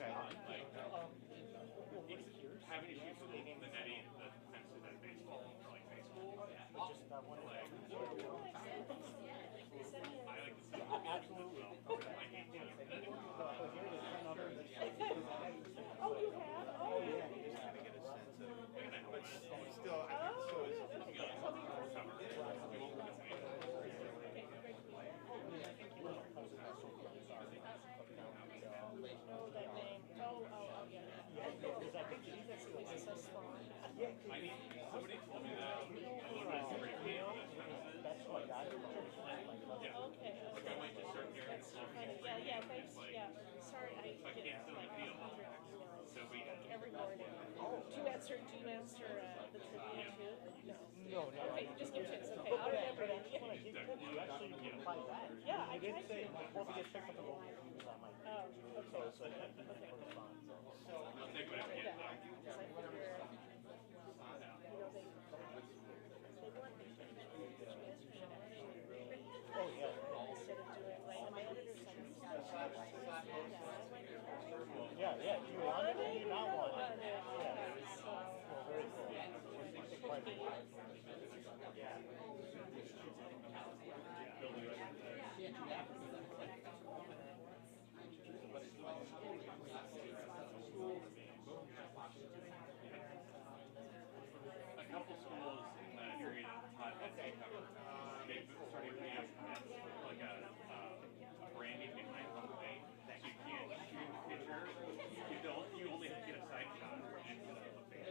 Okay. Having issues with the netting, the fences at baseball for like high school. Just one. Like, I like to see Absolutely. Okay. I hate Here teams. is 10 others. Oh, you have? Oh, yeah. Just trying to get a sense of, but still, I Oh, think so is. okay. Tell me your Summer. You won't get to Oh, that name. Oh, yeah. Because I think she's It's so strong. somebody told me that that's what got it. Okay. like I might just start hearing stuff. Yeah, thanks. Yeah. Sorry, I I get can't like feel 100 emails So we every morning. Do you answer the trivia too? No. No. Okay, just give tips. Okay, I'll remember that. When I did tip, you actually replied back. Yeah, I You didn't tried say, to. well, we get picked up and go, use on my. Oh, okay. So that didn't respond. I'll take what I can get. Because I figure, they want me to Oh, yeah. instead of doing like my editor sends Yeah, do you want it or do you not want it? Yeah. Well, very cool. A couple schools in that area that they started putting up like a branding behind the thing that you can't shoot the picture. You only get a side shot into the face.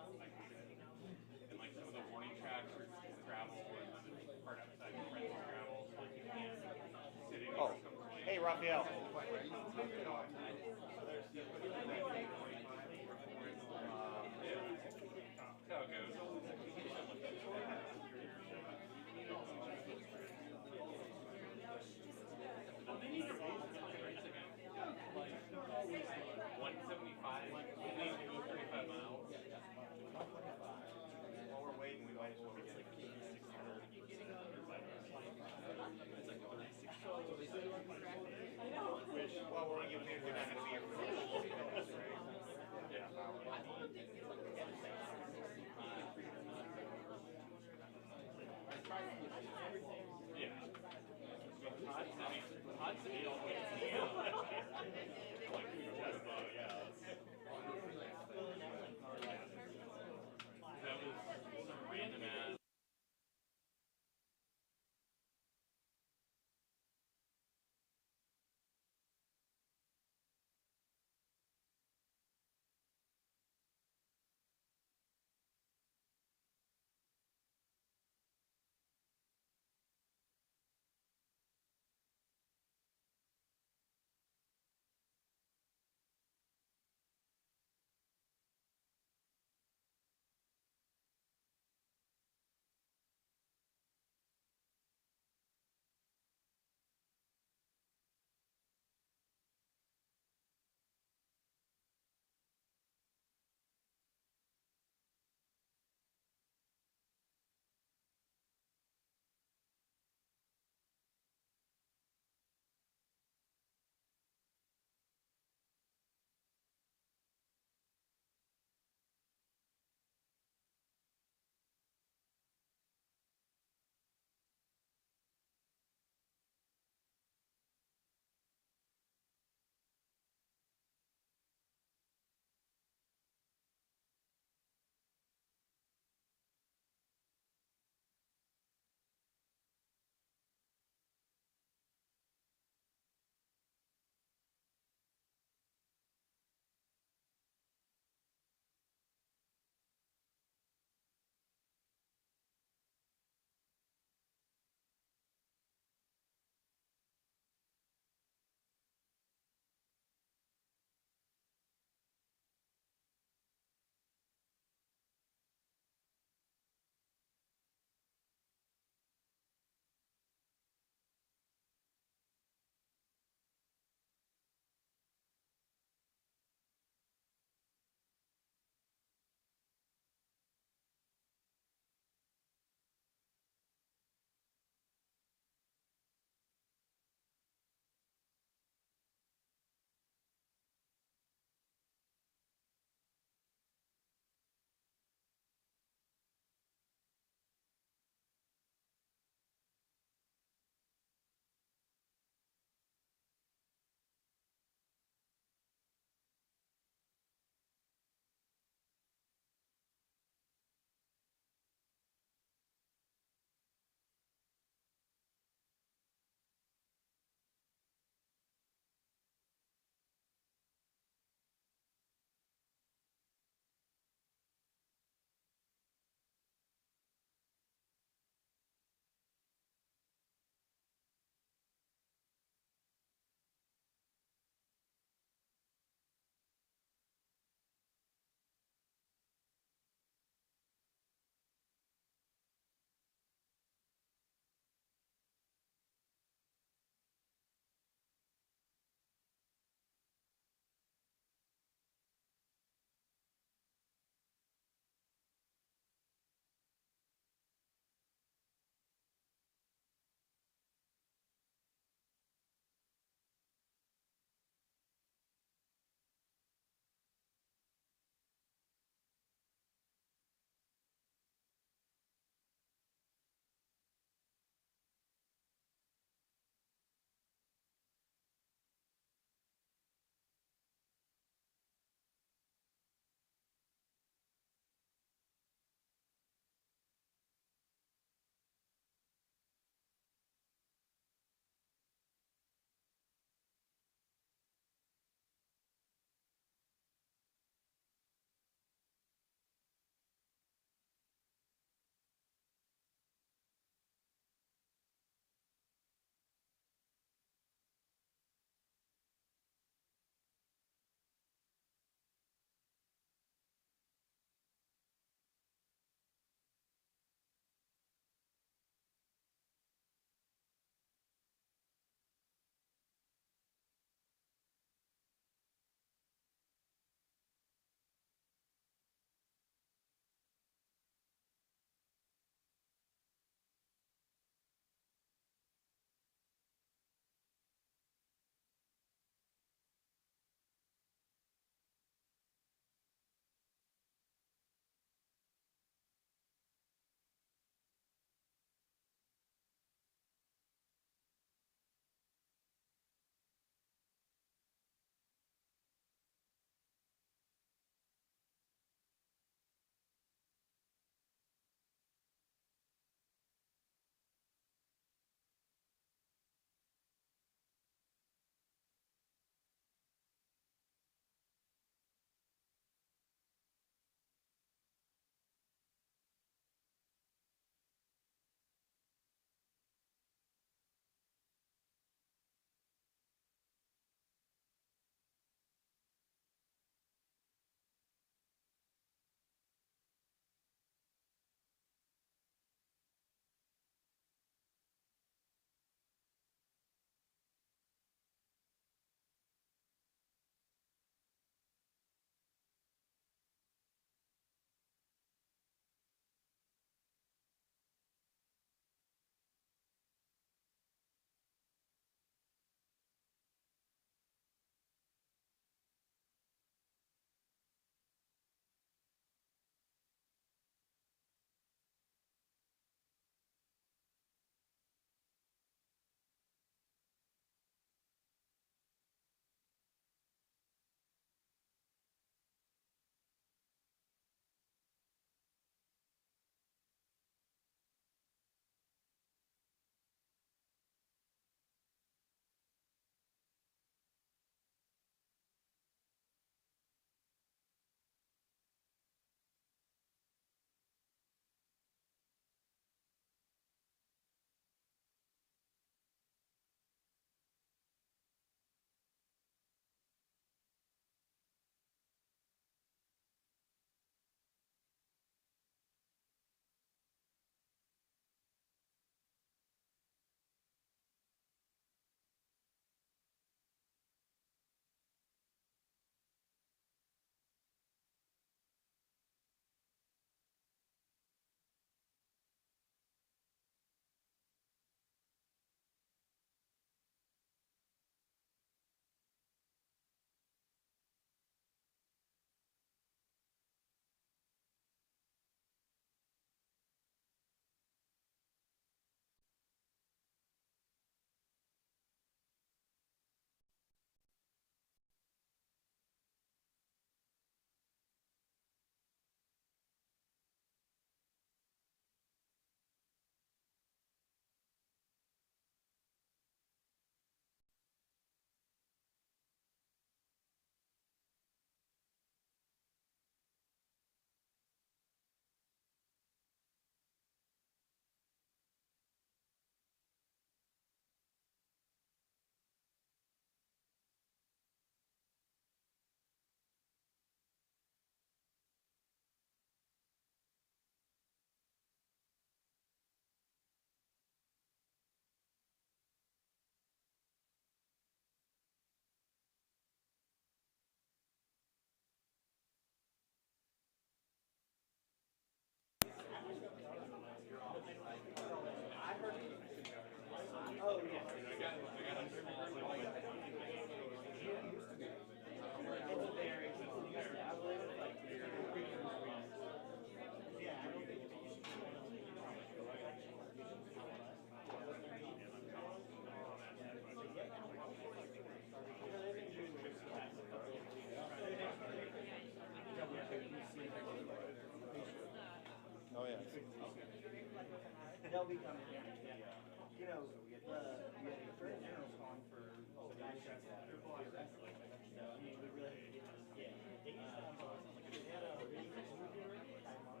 They'll be coming down. Yeah. You know, the attorney general's calling for the guys to be arrested. So, I mean, we really have to get this. Yeah. They used to have they had a really good movie time on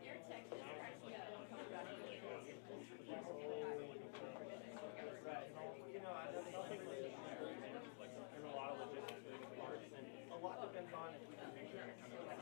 Your Texas Right. You know, I don't think there's a lot of logistics parts and a lot depends on if we can make sure it comes out.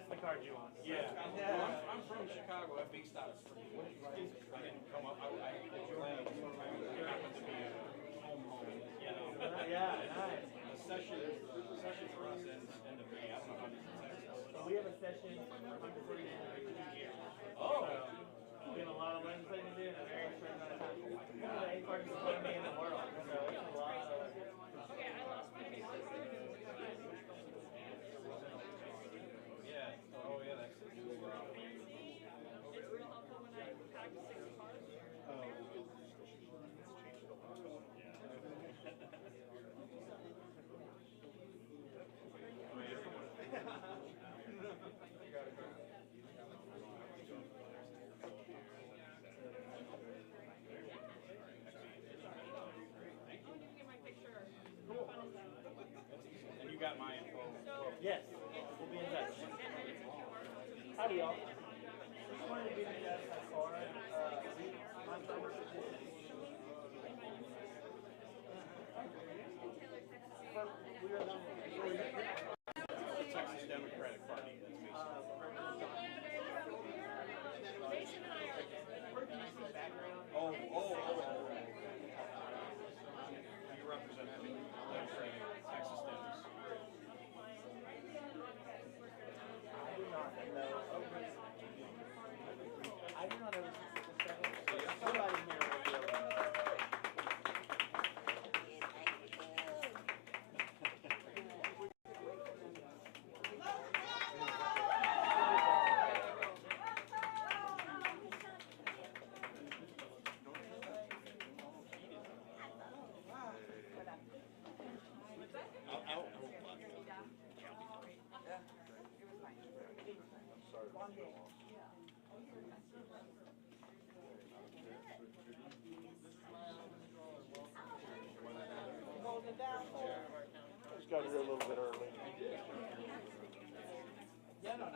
that's the card you want. Yeah. Well, I'm from Chicago. I'm based out of Springfield. I didn't come up. I happened to be home, you know. Yeah, nice. The session for us ends end of May. I don't know how this is Texas. So we have a session before the end of the year. Oh. So we have a lot of legislating to do in a very short amount of time. One of the 8 parties economy in the world. So it's a lot of. Okay, I lost my business card. Yeah. Oh yeah, that's the new. It's real helpful when I pack 6 cards. And you got my info. Yes, we'll be in touch. Howdy, y'all. Just wanted to be in touch as far as I'm from a petition. We are the Texas Democratic Party. That's Mason and I are background. Oh. You represent the Democratic Texas Dems. I do not know. I do not know the specific stuff. Somebody here will be able to. Just got here a little bit early. Yeah, no.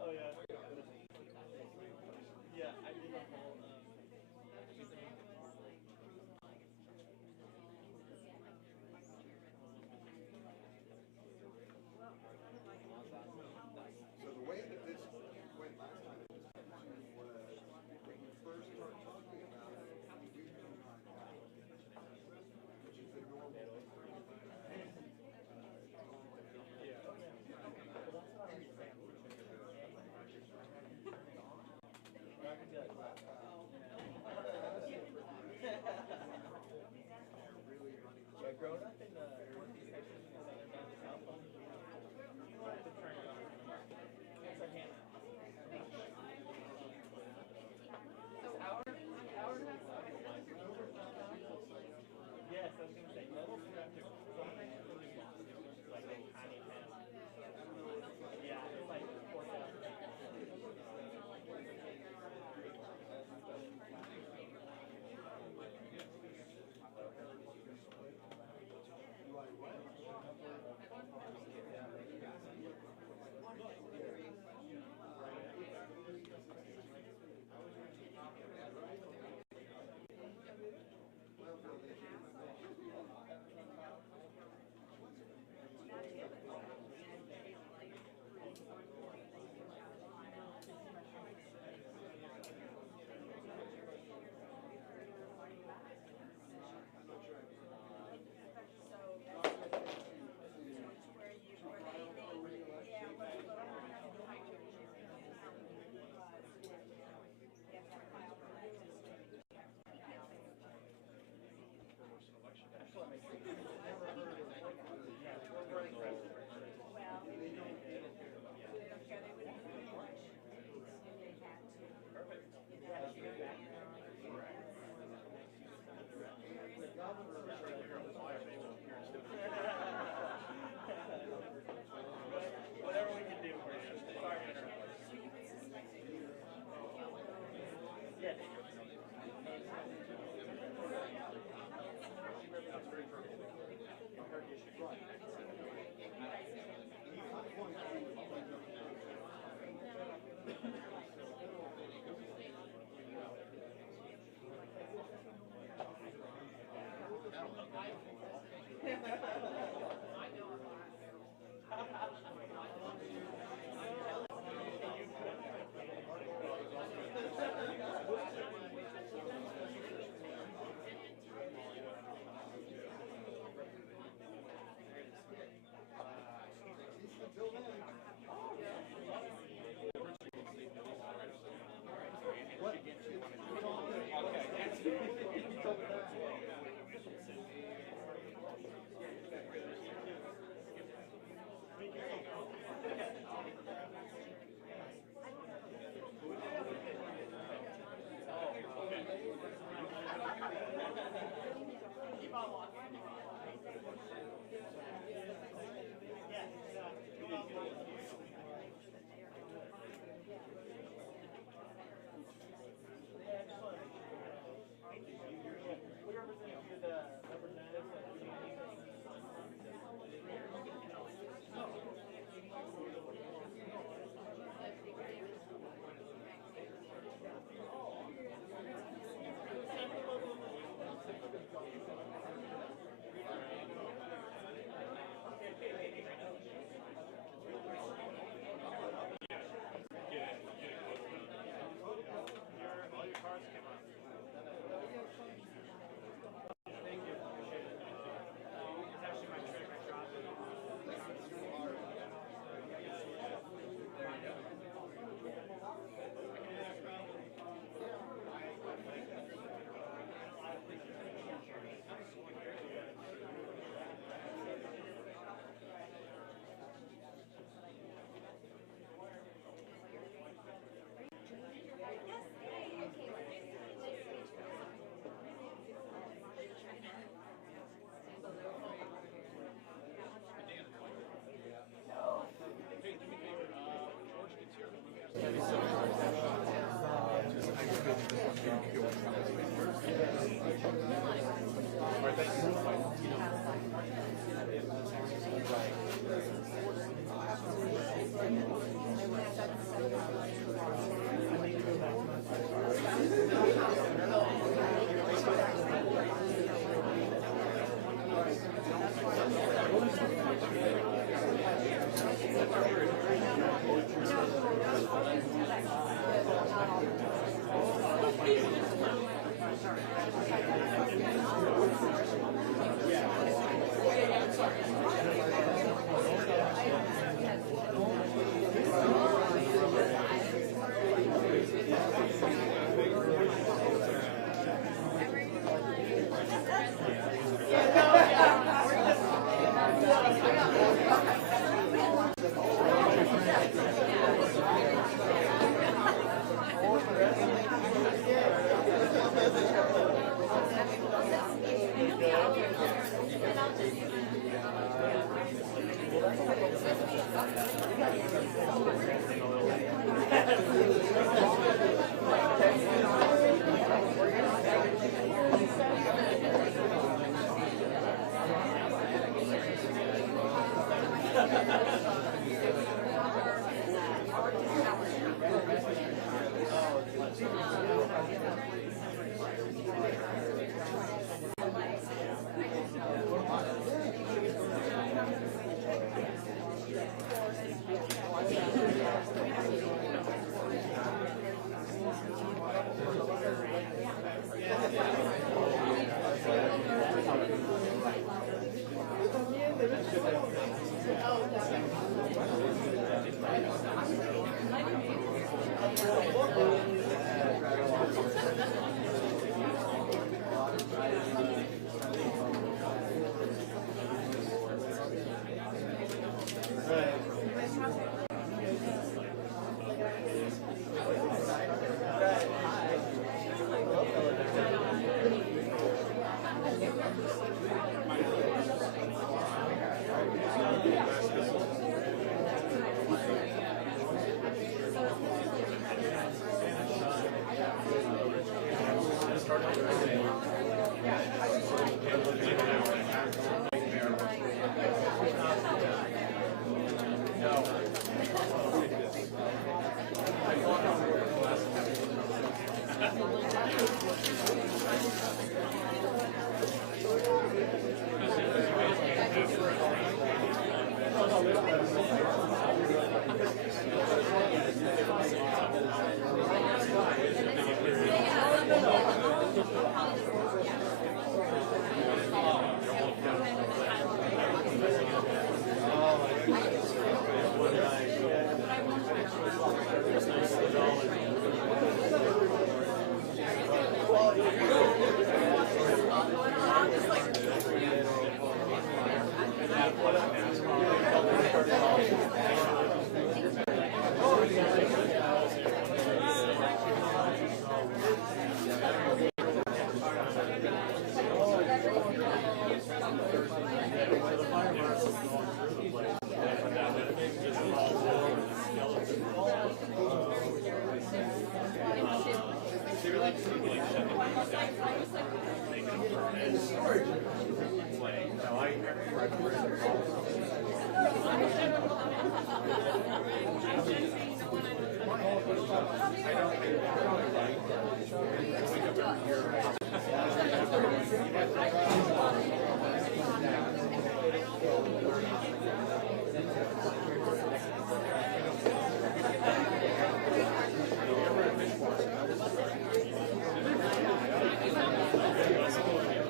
Oh yeah. Yeah, I did a whole So the way that this went last time was when you first start talking about it, we do not have, which is the normal. I can be like,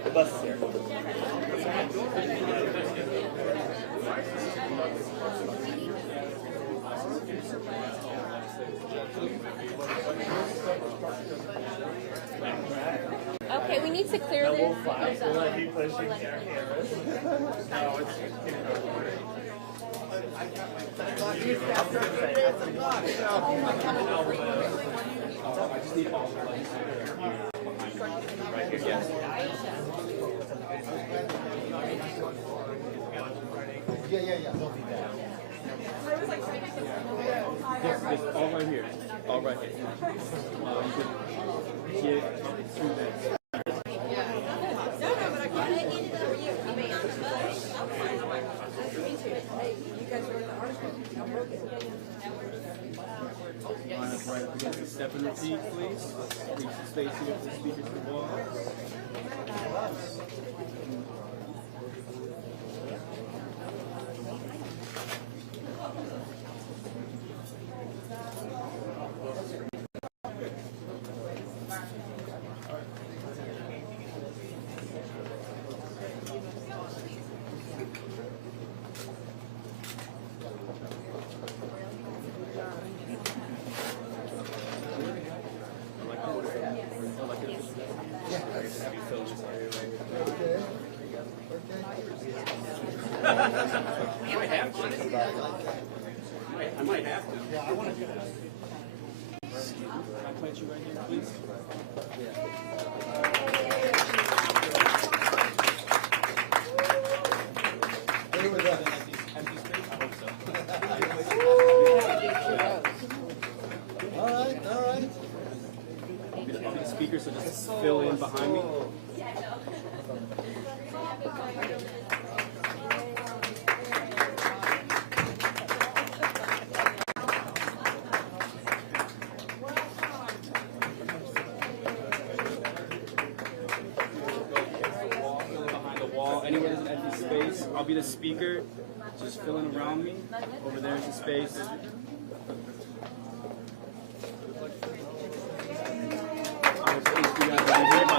The bus is here. Okay, we need to clear this. Will I be pushing their cameras? No, it's Yeah. They'll be back. Yes, all right here. All right here. You can get through that. Line up right up against the step and repeat, please. Reach the spacing of the speaker to the wall. I might have to. Yeah, I want to do that. Can I plant you right here, please? Where was that? Empty space? I hope so. All right. I'll be the speaker, so just fill in behind me. I'll be the speaker, just filling around me. Over there is the space. By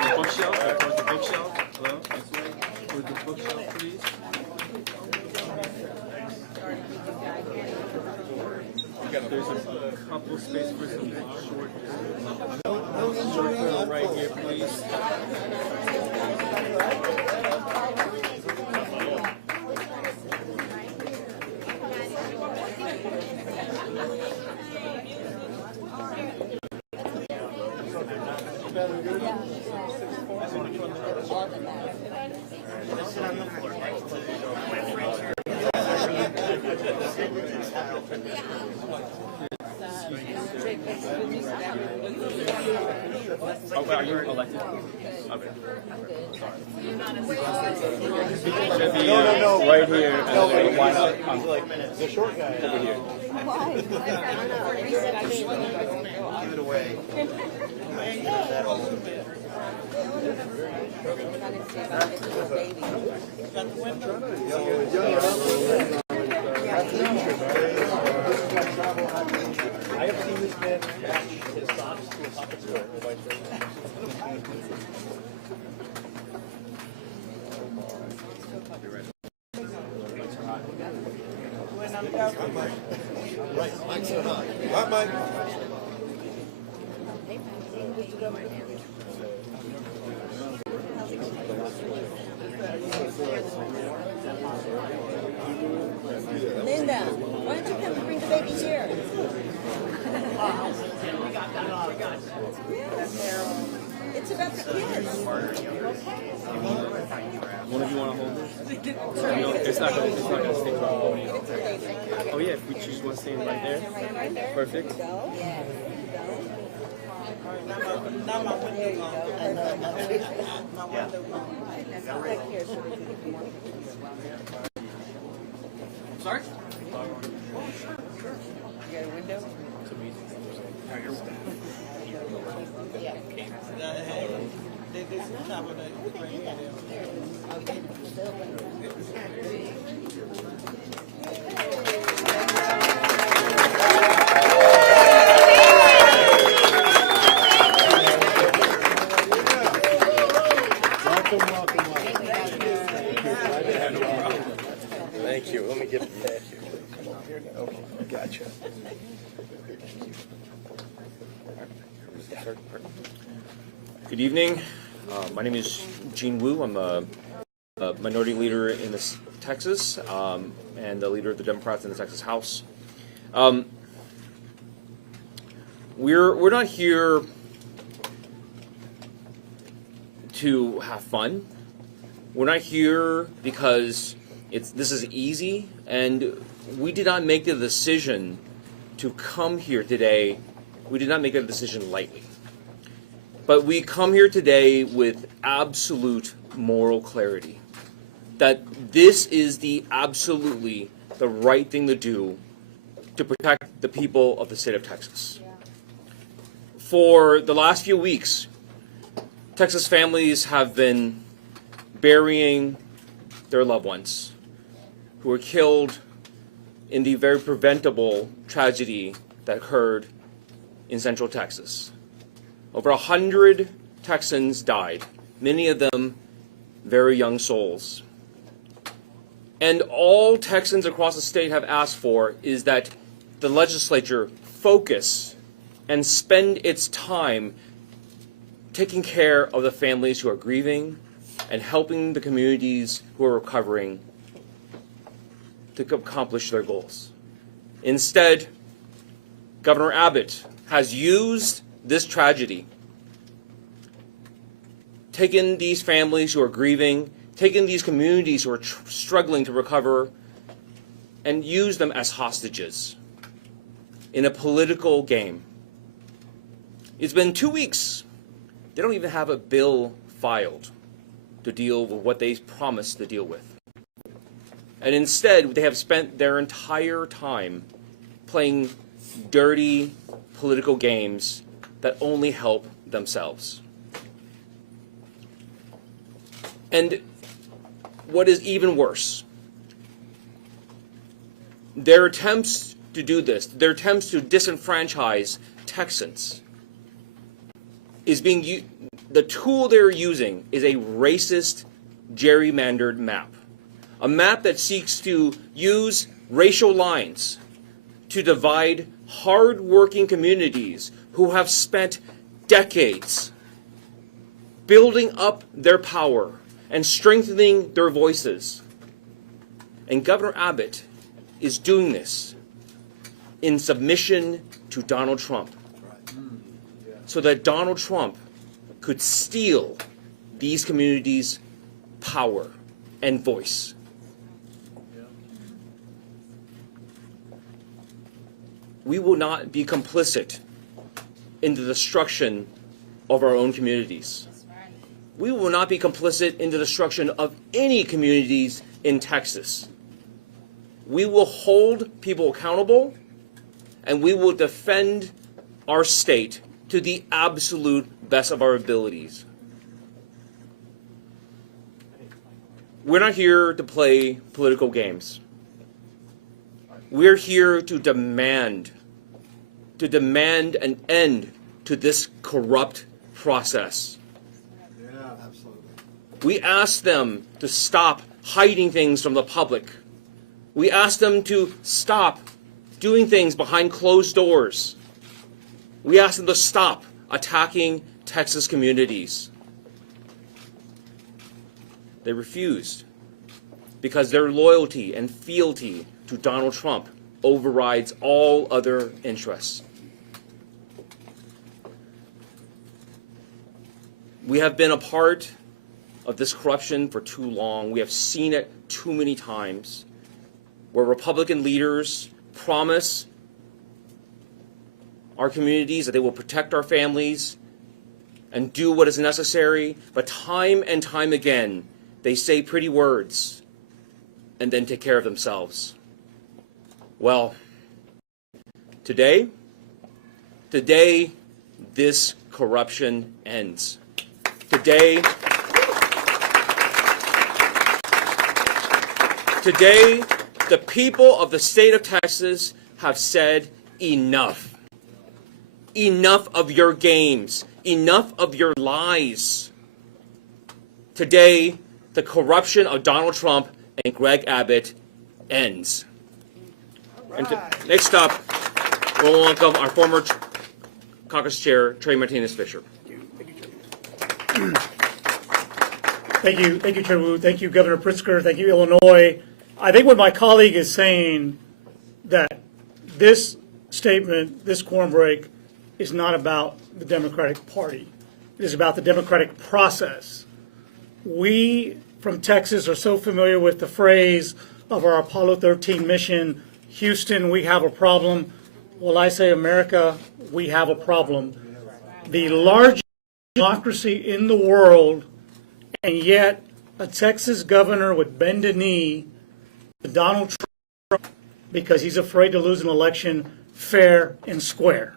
the bookshelf, towards the bookshelf. Hello, this way. Towards the bookshelf, please. There's a couple spaces for some short right here, please. Oh, wait, are you elected? Okay. Should be right here. The short guy. Over here. Give it away. I have seen this man match his socks to a pocket square. Right, Mike's hot. Right, Mike. Linda, why don't you come and bring the baby here? It's about the kids. One of you want to hold this? No, it's not going to stay wrong. Oh yeah, if we choose one staying right there. Perfect. Sorry? You got a window? Thank you. Let me get that here. Okay, gotcha. Good evening. My name is Gene Wu. I'm a minority leader in Texas and the leader of the Democrats in the Texas House. We're not here to have fun. We're not here because this is easy, and we did not make the decision to come here today. We did not make a decision lightly. But we come here today with absolute moral clarity that this is absolutely the right thing to do to protect the people of the state of Texas. For the last few weeks, Texas families have been burying their loved ones who were killed in the very preventable tragedy that occurred in Central Texas. Over 100 Texans died, many of them very young souls. And all Texans across the state have asked for is that the legislature focus and spend its time taking care of the families who are grieving and helping the communities who are recovering to accomplish their goals. Instead, Governor Abbott has used this tragedy, taken these families who are grieving, taken these communities who are struggling to recover, and used them as hostages in a political game. It's been 2 weeks. They don't even have a bill filed to deal with what they promised to deal with. And instead, they have spent their entire time playing dirty political games that only help themselves. And what is even worse their attempts to do this, their attempts to disenfranchise Texans, is the tool they're using is a racist, gerrymandered map. A map that seeks to use racial lines to divide hard-working communities who have spent decades building up their power and strengthening their voices. And Governor Abbott is doing this in submission to Donald Trump, so that Donald Trump could steal these communities' power and voice. We will not be complicit in the destruction of our own communities. We will not be complicit in the destruction of any communities in Texas. We will hold people accountable, and we will defend our state to the absolute best of our abilities. We're not here to play political games. We're here to demand an end to this corrupt process. Yeah, absolutely. We ask them to stop hiding things from the public. We ask them to stop doing things behind closed doors. We ask them to stop attacking Texas communities. They refused because their loyalty and fealty to Donald Trump overrides all other interests. We have been a part of this corruption for too long. We have seen it too many times, where Republican leaders promise our communities that they will protect our families and do what is necessary, but time and time again, they say pretty words and then take care of themselves. Well, today, this corruption ends. Today, the people of the state of Texas have said enough. Enough of your games. Enough of your lies. Today, the corruption of Donald Trump and Greg Abbott ends. And next up, we'll welcome our former caucus chair, Trey Martinez-Fisher. Thank you, Chair Wu. Thank you, Governor Pritzker. Thank you, Illinois. I think what my colleague is saying, that this statement, this quorum break, is not about the Democratic Party. It is about the democratic process. We from Texas are so familiar with the phrase of our Apollo 13 mission, Houston, we have a problem. Well, I say, America, we have a problem. The largest democracy in the world, and yet a Texas governor would bend a knee to Donald Trump because he's afraid to lose an election fair and square.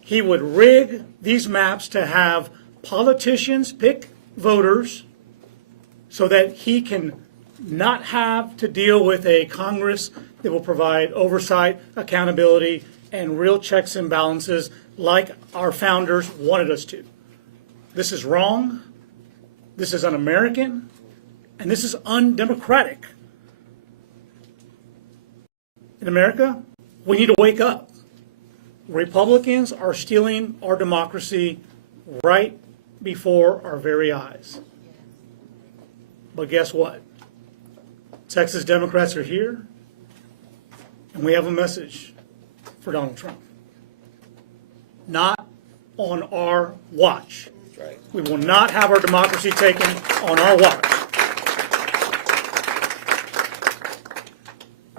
He would rig these maps to have politicians pick voters so that he can not have to deal with a Congress that will provide oversight, accountability, and real checks and balances like our founders wanted us to. This is wrong, this is un-American, and this is undemocratic. In America, we need to wake up. Republicans are stealing our democracy right before our very eyes. But guess what? Texas Democrats are here, and we have a message for Donald Trump. Not on our watch. Right. We will not have our democracy taken on our watch.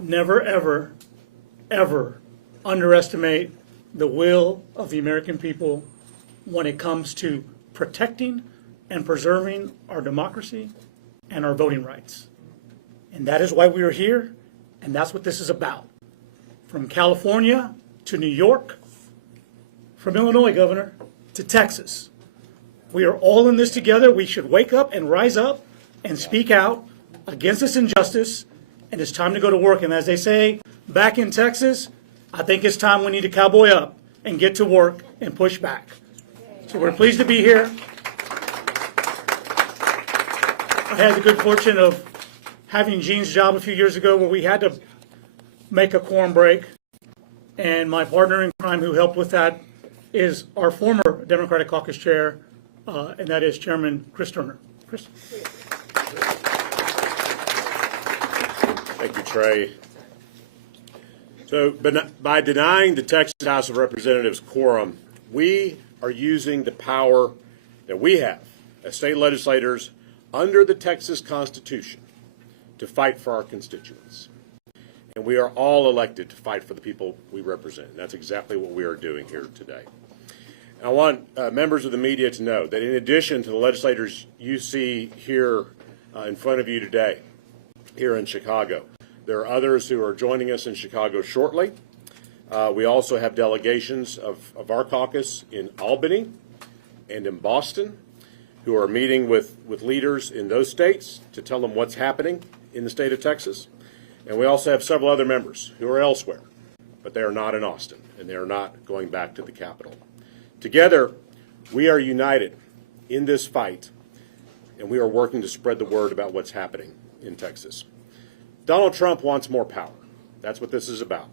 Never, ever, ever underestimate the will of the American people when it comes to protecting and preserving our democracy and our voting rights. And that is why we are here, and that's what this is about. From California to New York, from Illinois, Governor, to Texas. We are all in this together. We should wake up and rise up and speak out against this injustice, and it's time to go to work. And as they say, back in Texas, I think it's time we need to cowboy up and get to work and push back. So we're pleased to be here. I had the good fortune of having Gene's job a few years ago where we had to make a quorum break. And my partner in crime who helped with that is our former Democratic Caucus chair, and that is Chairman Chris Turner. Chris? Thank you, Trey. So by denying the Texas House of Representatives quorum, we are using the power that we have as state legislators under the Texas Constitution to fight for our constituents. And we are all elected to fight for the people we represent. And that's exactly what we are doing here today. And I want members of the media to know that in addition to the legislators you see here in front of you today, here in Chicago, there are others who are joining us in Chicago shortly. We also have delegations of our caucus in Albany and in Boston who are meeting with leaders in those states to tell them what's happening in the state of Texas. And we also have several other members who are elsewhere, but they are not in Austin, and they are not going back to the Capitol. Together, we are united in this fight, and we are working to spread the word about what's happening in Texas. Donald Trump wants more power. That's what this is about.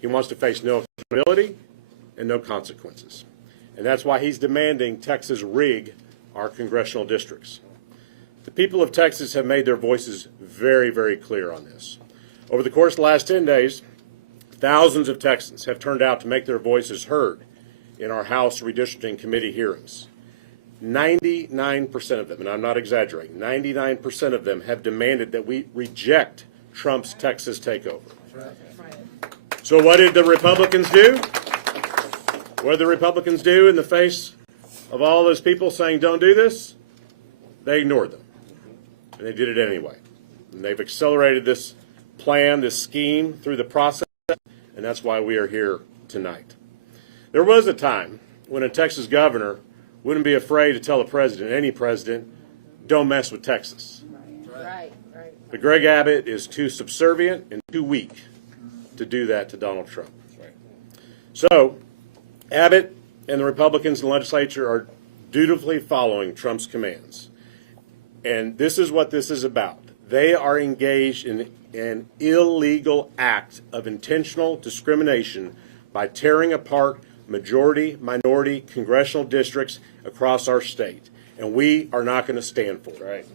He wants to face no accountability and no consequences. And that's why he's demanding Texas rig our congressional districts. The people of Texas have made their voices very, very clear on this. Over the course of the last 10 days, thousands of Texans have turned out to make their voices heard in our House Redistricting Committee hearings. 99% of them, and I'm not exaggerating, 99% of them have demanded that we reject Trump's Texas takeover. So what did the Republicans do? What did the Republicans do in the face of all those people saying don't do this? They ignored them. And they did it anyway. And they've accelerated this plan, this scheme through the process, and that's why we are here tonight. There was a time when a Texas governor wouldn't be afraid to tell a president, any president, don't mess with Texas. Right. But Greg Abbott is too subservient and too weak to do that to Donald Trump. So Abbott and the Republicans in the legislature are dutifully following Trump's commands. And this is what this is about. They are engaged in an illegal act of intentional discrimination by tearing apart majority, minority congressional districts across our state. And we are not going to stand for it. Right.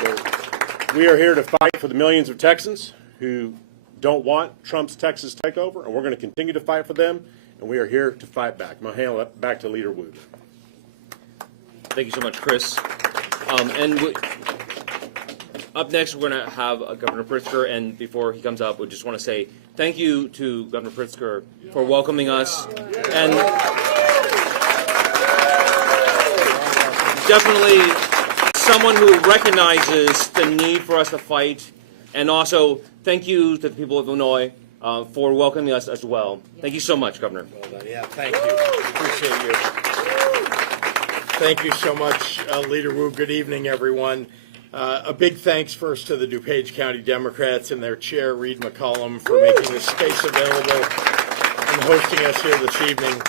So we are here to fight for the millions of Texans who don't want Trump's Texas takeover, and we're going to continue to fight for them, and we are here to fight back. I'm going to hand it back to Leader Wu. Thank you so much, Chris. Up next, we're going to have Governor Pritzker, and before he comes up, we just want to say thank you to Governor Pritzker for welcoming us, and definitely someone who recognizes the need for us to fight, and also thank you to the people of Illinois for welcoming us as well. Thank you so much, Governor. Well done. Yeah, thank you. Appreciate you. Thank you so much, Leader Wu. Good evening, everyone. A big thanks first to the DuPage County Democrats and their chair, Reed McCollum, for making this space available and hosting us here this evening.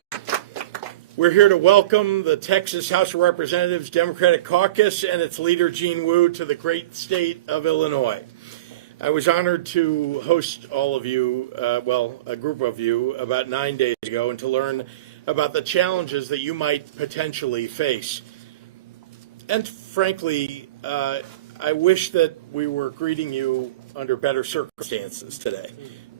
We're here to welcome the Texas House of Representatives Democratic Caucus and its leader, Gene Wu, to the great state of Illinois. I was honored to host all of you, a group of you, about 9 days ago, and to learn about the challenges that you might potentially face. And frankly, I wish that we were greeting you under better circumstances today.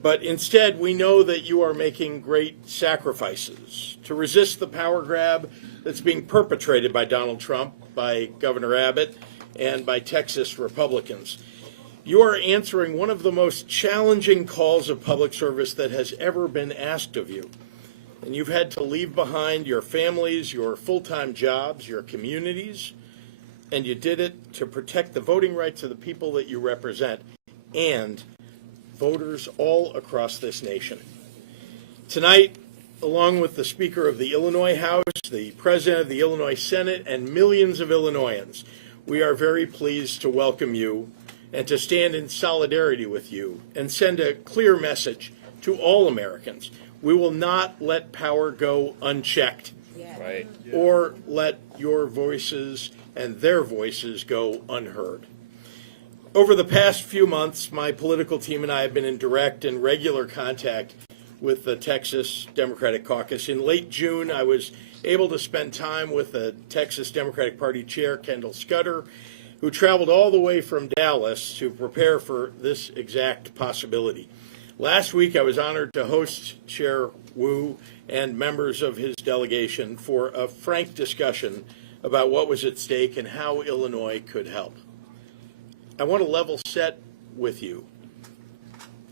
But instead, we know that you are making great sacrifices to resist the power grab that's being perpetrated by Donald Trump, by Governor Abbott, and by Texas Republicans. You are answering one of the most challenging calls of public service that has ever been asked of you. And you've had to leave behind your families, your full-time jobs, your communities, and you did it to protect the voting rights of the people that you represent and voters all across this nation. Tonight, along with the Speaker of the Illinois House, the President of the Illinois Senate, and millions of Illinoisans, we are very pleased to welcome you and to stand in solidarity with you and send a clear message to all Americans. We will not let power go unchecked, Right. or let your voices and their voices go unheard. Over the past few months, my political team and I have been in direct and regular contact with the Texas Democratic Caucus. In late June, I was able to spend time with the Texas Democratic Party Chair, Kendall Scudder, who traveled all the way from Dallas to prepare for this exact possibility. Last week, I was honored to host Chair Wu and members of his delegation for a frank discussion about what was at stake and how Illinois could help. I want to level set with you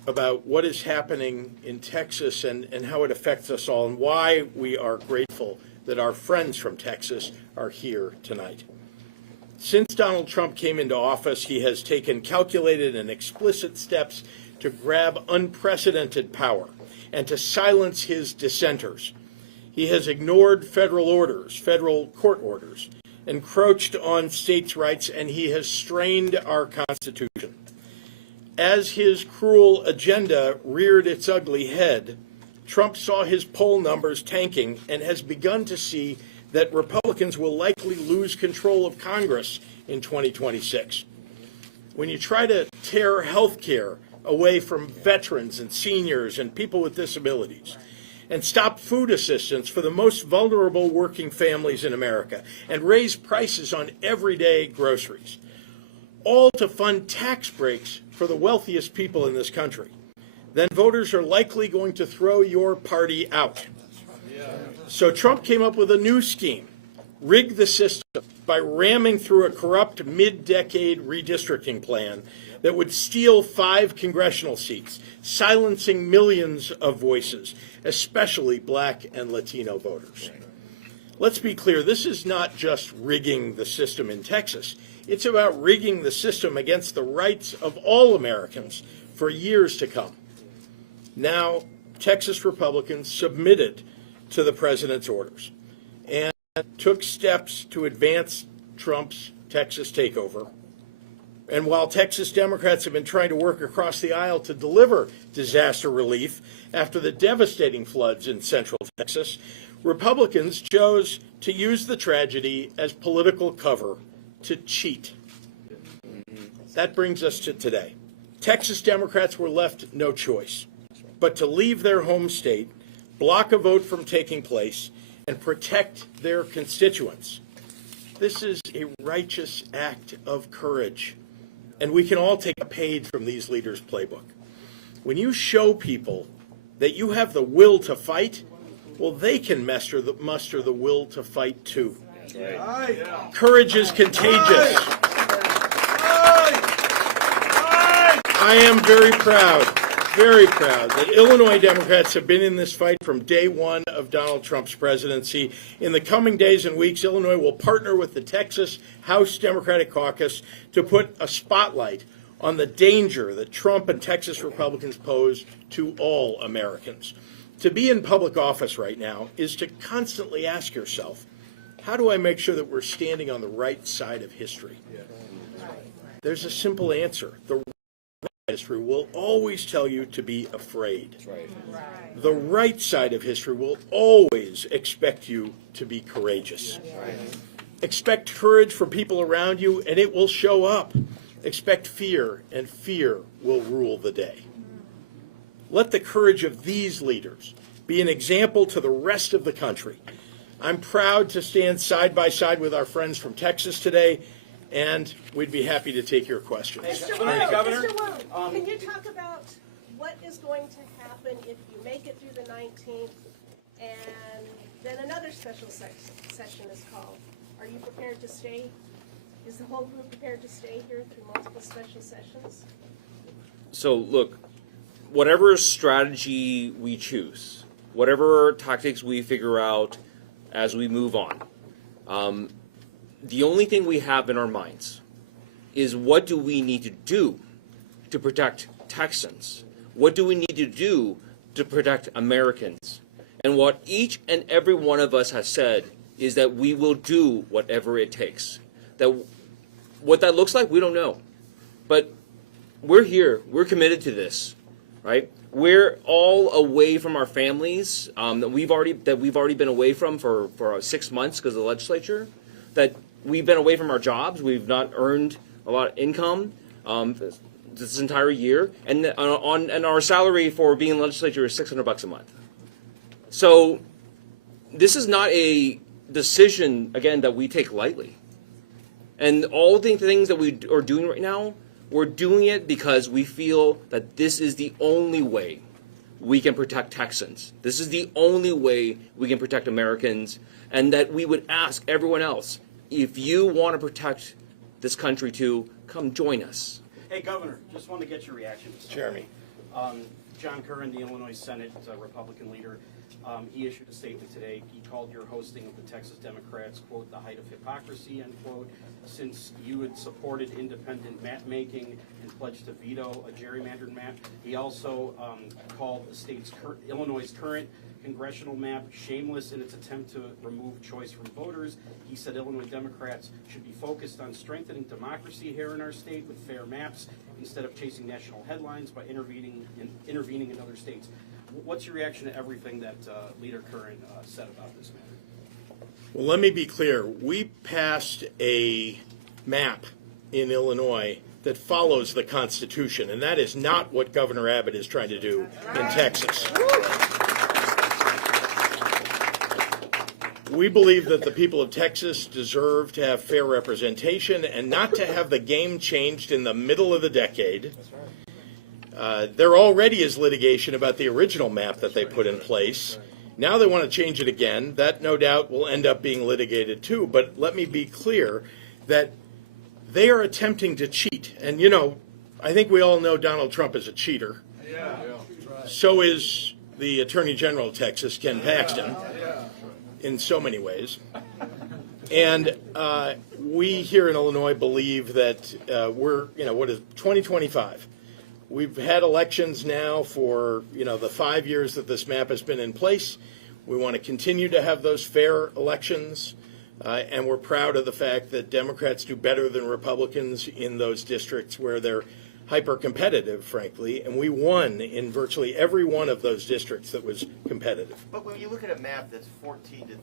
about what is happening in Texas and how it affects us all, and why we are grateful that our friends from Texas are here tonight. Since Donald Trump came into office, he has taken calculated and explicit steps to grab unprecedented power and to silence his dissenters. He has ignored federal orders, federal court orders, encroached on states' rights, and he has strained our Constitution. As his cruel agenda reared its ugly head, Trump saw his poll numbers tanking and has begun to see that Republicans will likely lose control of Congress in 2026. When you try to tear health care away from veterans and seniors and people with disabilities, and stop food assistance for the most vulnerable working families in America, and raise prices on everyday groceries, all to fund tax breaks for the wealthiest people in this country, then voters are likely going to throw your party out. So Trump came up with a new scheme, rig the system by ramming through a corrupt mid-decade redistricting plan that would steal 5 congressional seats, silencing millions of voices, especially Black and Latino voters. Let's be clear, this is not just rigging the system in Texas. It's about rigging the system against the rights of all Americans for years to come. Now, Texas Republicans submitted to the president's orders and took steps to advance Trump's Texas takeover. And while Texas Democrats have been trying to work across the aisle to deliver disaster relief after the devastating floods in central Texas, Republicans chose to use the tragedy as political cover to cheat. That brings us to today. Texas Democrats were left no choice but to leave their home state, block a vote from taking place, and protect their constituents. This is a righteous act of courage, and we can all take a page from these leaders' playbook. When you show people that you have the will to fight, well, they can muster the will to fight too. Courage is contagious. I am very proud that Illinois Democrats have been in this fight from day one of Donald Trump's presidency. In the coming days and weeks, Illinois will partner with the Texas House Democratic Caucus to put a spotlight on the danger that Trump and Texas Republicans pose to all Americans. To be in public office right now is to constantly ask yourself, how do I make sure that we're standing on the right side of history? There's a simple answer. The history will always tell you to be afraid. The right side of history will always expect you to be courageous. Expect courage from people around you, and it will show up. Expect fear, and fear will rule the day. Let the courage of these leaders be an example to the rest of the country. I'm proud to stand side by side with our friends from Texas today, and we'd be happy to take your questions. Mr. Wu, can you talk about what is going to happen if you make it through the 19th and then another special session is called? Are you prepared to stay? Is the whole group prepared to stay here through multiple special sessions? So look, whatever strategy we choose, whatever tactics we figure out as we move on, the only thing we have in our minds is what do we need to do to protect Texans? What do we need to do to protect Americans? And what each and every one of us has said is that we will do whatever it takes. That what that looks like, we don't know. But we're here. We're committed to this, right? We're all away from our families that we've already been away from for 6 months because of the legislature. That we've been away from our jobs. We've not earned a lot of income this entire year, and our salary for being in the legislature is $600 a month. So this is not a decision, again, that we take lightly. And all the things that we are doing right now, we're doing it because we feel that this is the only way we can protect Texans. This is the only way we can protect Americans, and that we would ask everyone else, if you want to protect this country too, come join us. Hey, Governor, just wanted to get your reaction. Jeremy. John Curran, the Illinois Senate Republican leader, he issued a statement today. He called your hosting of the Texas Democrats, quote, the height of hypocrisy, end quote, since you had supported independent map making and pledged to veto a gerrymandered map. He also called the state's Illinois' current congressional map shameless in its attempt to remove choice from voters. He said Illinois Democrats should be focused on strengthening democracy here in our state with fair maps instead of chasing national headlines by intervening in other states. What's your reaction to everything that Leader Curran said about this matter? Well, let me be clear. We passed a map in Illinois that follows the Constitution, and that is not what Governor Abbott is trying to do in Texas. We believe that the people of Texas deserve to have fair representation and not to have the game changed in the middle of the decade. There already is litigation about the original map that they put in place. Now they want to change it again. That, no doubt, will end up being litigated too. But let me be clear that they are attempting to cheat. And, you know, I think we all know Donald Trump is a cheater. Yeah. So is the Attorney General of Texas, Ken Paxton, in so many ways. And we here in Illinois believe that we're, what is 2025? We've had elections now for, the 5 years that this map has been in place. We want to continue to have those fair elections, and we're proud of the fact that Democrats do better than Republicans in those districts where they're hyper-competitive, frankly, and we won in virtually every one of those districts that was competitive. But when you look at a map that's 14-3...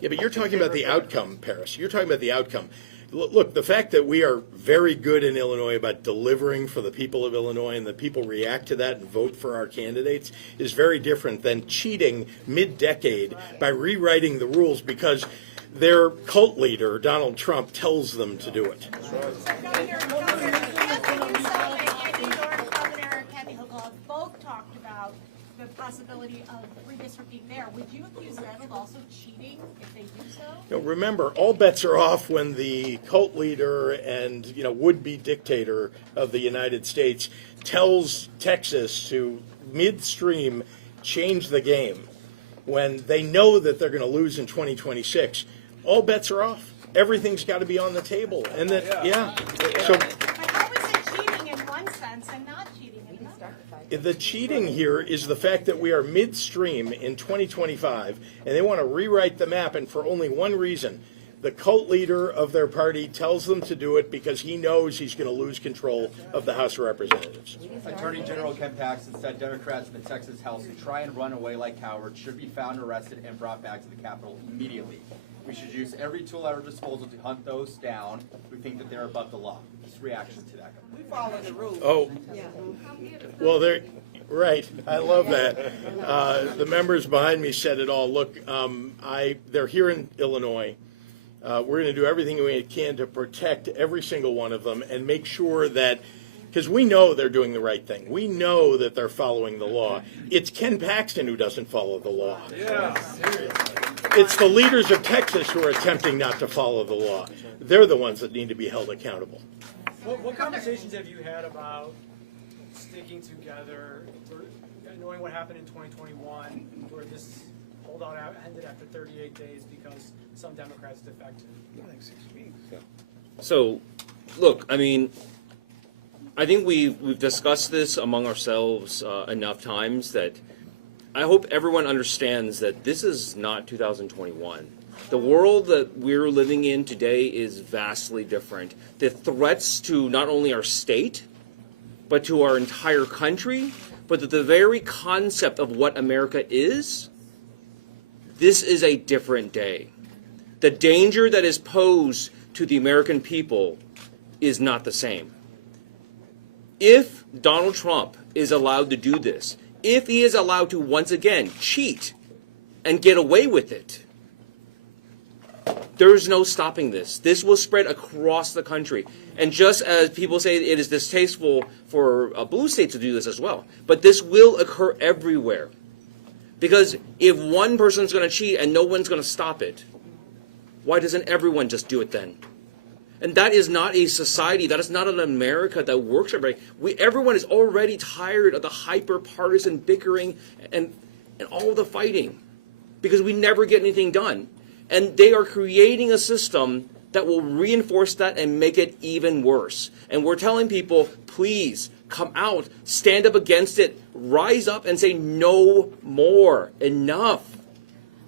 yeah, but you're talking about the outcome, Paris. You're talking about the outcome. Look, the fact that we are very good in Illinois about delivering for the people of Illinois and that people react to that and vote for our candidates is very different than cheating mid-decade by rewriting the rules because their cult leader, Donald Trump, tells them to do it. Both talked about the possibility of redistricting there. Would you accuse them of also cheating if they do so? Remember, all bets are off when the cult leader and would-be dictator of the United States tells Texas to midstream change the game when they know that they're going to lose in 2026. All bets are off. Everything's got to be on the table, and that So. But how is it cheating in one sense and not cheating in another? The cheating here is the fact that we are midstream in 2025, and they want to rewrite the map, and for only one reason. The cult leader of their party tells them to do it because he knows he's going to lose control of the House of Representatives. Attorney General Ken Paxton said Democrats in the Texas House who try and run away like cowards should be found, arrested, and brought back to the Capitol immediately. We should use every tool at our disposal to hunt those down who think that they're above the law. Just reaction to that. We follow the rules. Oh, well, they're right. I love that. The members behind me said it all. Look, they're here in Illinois. We're going to do everything we can to protect every single one of them and make sure that, because we know they're doing the right thing. We know that they're following the law. It's Ken Paxton who doesn't follow the law. Yeah. It's the leaders of Texas who are attempting not to follow the law. They're the ones that need to be held accountable. What conversations have you had about sticking together, knowing what happened in 2021, where this holdout ended after 38 days because some Democrats defected? So, look, I mean, I think we've discussed this among ourselves enough times that I hope everyone understands that this is not 2021. The world that we're living in today is vastly different. The threats to not only our state, but to our entire country, but to the very concept of what America is, this is a different day. The danger that is posed to the American people is not the same. If Donald Trump is allowed to do this, if he is allowed to once again cheat and get away with it, there's no stopping this. This will spread across the country. And just as people say it is distasteful for blue states to do this as well, but this will occur everywhere. Because if one person's going to cheat and no one's going to stop it, why doesn't everyone just do it then? And that is not a society, that is not an America that works for everybody. Everyone is already tired of the hyper-partisan bickering and all the fighting because we never get anything done. And they are creating a system that will reinforce that and make it even worse. And we're telling people, please, come out, stand up against it, rise up and say no more, enough.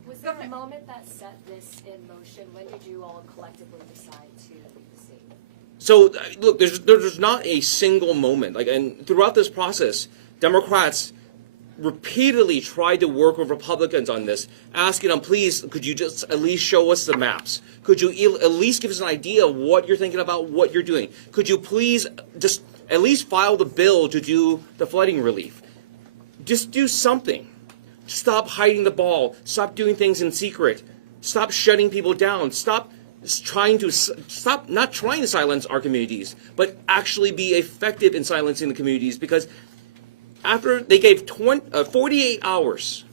Was there a moment that set this in motion? When did you all collectively decide to leave the state? So, look, there's not a single moment. And throughout this process, Democrats repeatedly tried to work with Republicans on this, asking them, please, could you just at least show us the maps? Could you at least give us an idea of what you're thinking about, what you're doing? Could you please just at least file the bill to do the flooding relief? Just do something. Stop hiding the ball. Stop doing things in secret. Stop shutting people down. Stop not trying to silence our communities, but actually be effective in silencing the communities, because after they gave 48 hours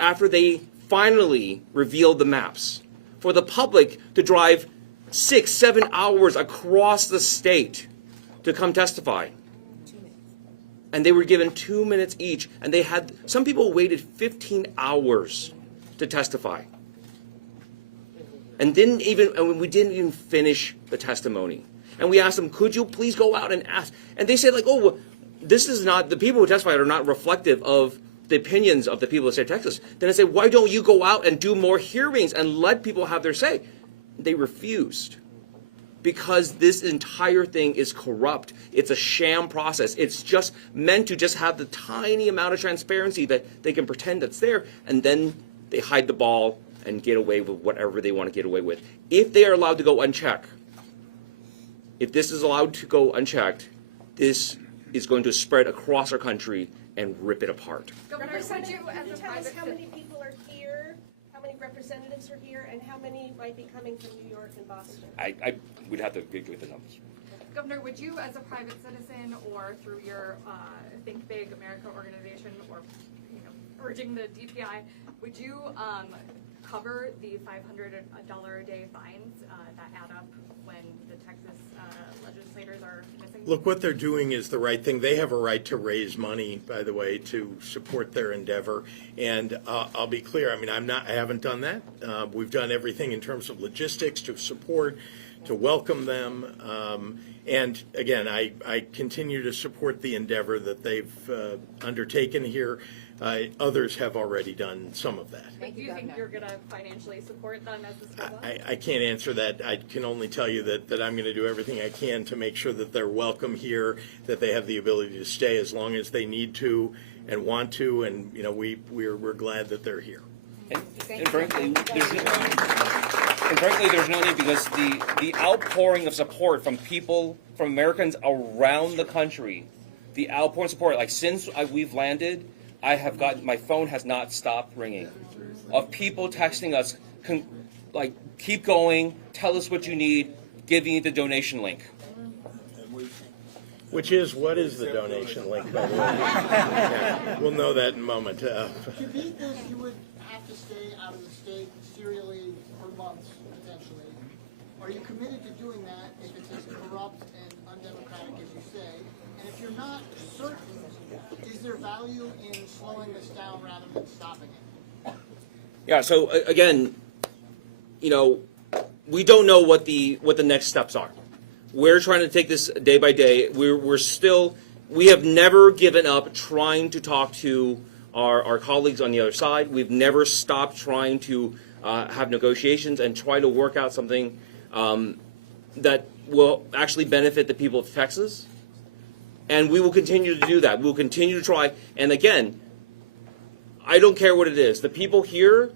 after they finally revealed the maps, for the public to drive 6-7 hours across the state to come testify. And they were given 2 minutes each, and some people waited 15 hours to testify. And we didn't even finish the testimony. And we asked them, could you please go out and ask? And they said, this is not, the people who testified are not reflective of the opinions of the people of the state of Texas. Then I said, why don't you go out and do more hearings and let people have their say? They refused. Because this entire thing is corrupt. It's a sham process. It's just meant to just have the tiny amount of transparency that they can pretend that's there, and then they hide the ball and get away with whatever they want to get away with. If they are allowed to go unchecked, if this is allowed to go unchecked, this is going to spread across our country and rip it apart. Governor, could you tell us how many people are here, how many representatives are here, and how many might be coming from New York and Boston? I would have to get with the numbers. Governor, would you, as a private citizen or through your Think Big America organization, or urging the DPI, would you cover the $500 a day fines that add up when the Texas legislators are missing? Look, what they're doing is the right thing. They have a right to raise money, by the way, to support their endeavor. And I'll be clear. I mean, I haven't done that. We've done everything in terms of logistics to support, to welcome them. And again, I continue to support the endeavor that they've undertaken here. Others have already done some of that. Do you think you're going to financially support them as this goes on? I can't answer that. I can only tell you that I'm going to do everything I can to make sure that they're welcome here, that they have the ability to stay as long as they need to and want to, and we're glad that they're here. And frankly, there's no need, because the outpouring of support from people, from Americans around the country, the outpouring support, since we've landed, my phone has not stopped ringing, of people texting us, keep going, tell us what you need, giving you the donation link. What is the donation link, by the way? Yeah, we'll know that in a moment. To beat this, you would have to stay out of the state serially for months, potentially. Are you committed to doing that if it's as corrupt and undemocratic as you say? And if you're not certain, is there value in slowing this down rather than stopping it? Yeah, so again, we don't know what the next steps are. We're trying to take this day by day. We have never given up trying to talk to our colleagues on the other side. We've never stopped trying to have negotiations and try to work out something that will actually benefit the people of Texas. And we will continue to do that. We will continue to try. And again, I don't care what it is. The people here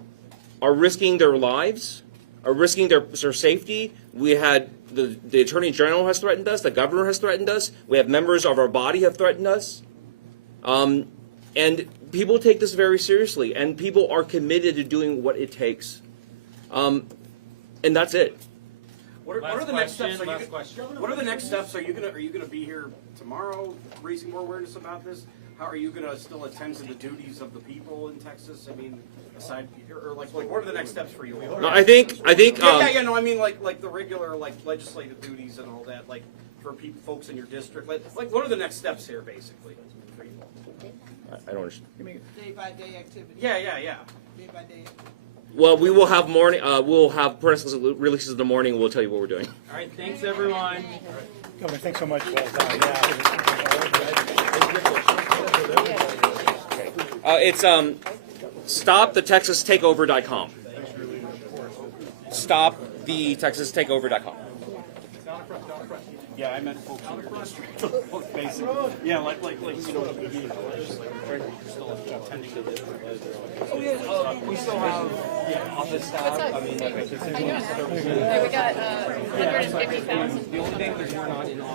are risking their lives, are risking their safety. We had the Attorney General has threatened us. The governor has threatened us. We have members of our body have threatened us. And people take this very seriously. And people are committed to doing what it takes. And that's it. What are the next steps? What are the next steps? Are you gonna be here tomorrow, raising more awareness about this? How are you gonna still attend to the duties of the people in Texas? I mean, aside, or like what are the next steps for you? No, I think. No, I mean like the regular legislative duties and all that, like for folks in your district. Like what are the next steps here, basically, for you? I don't understand. Day by day activity. Yeah. Day by day. Well, we will have morning. We'll have press releases in the morning. We'll tell you what we're doing. All right, thanks everyone. Governor, thanks so much. It's stopthetexastakeover.com. Stopthetexastakeover.com. Yeah, I meant folks in your district, basically. Yeah, like you know, being a legislator, you're still attending to this. We still have office staff. I mean, we got 150,000. the only thing is we're not in office.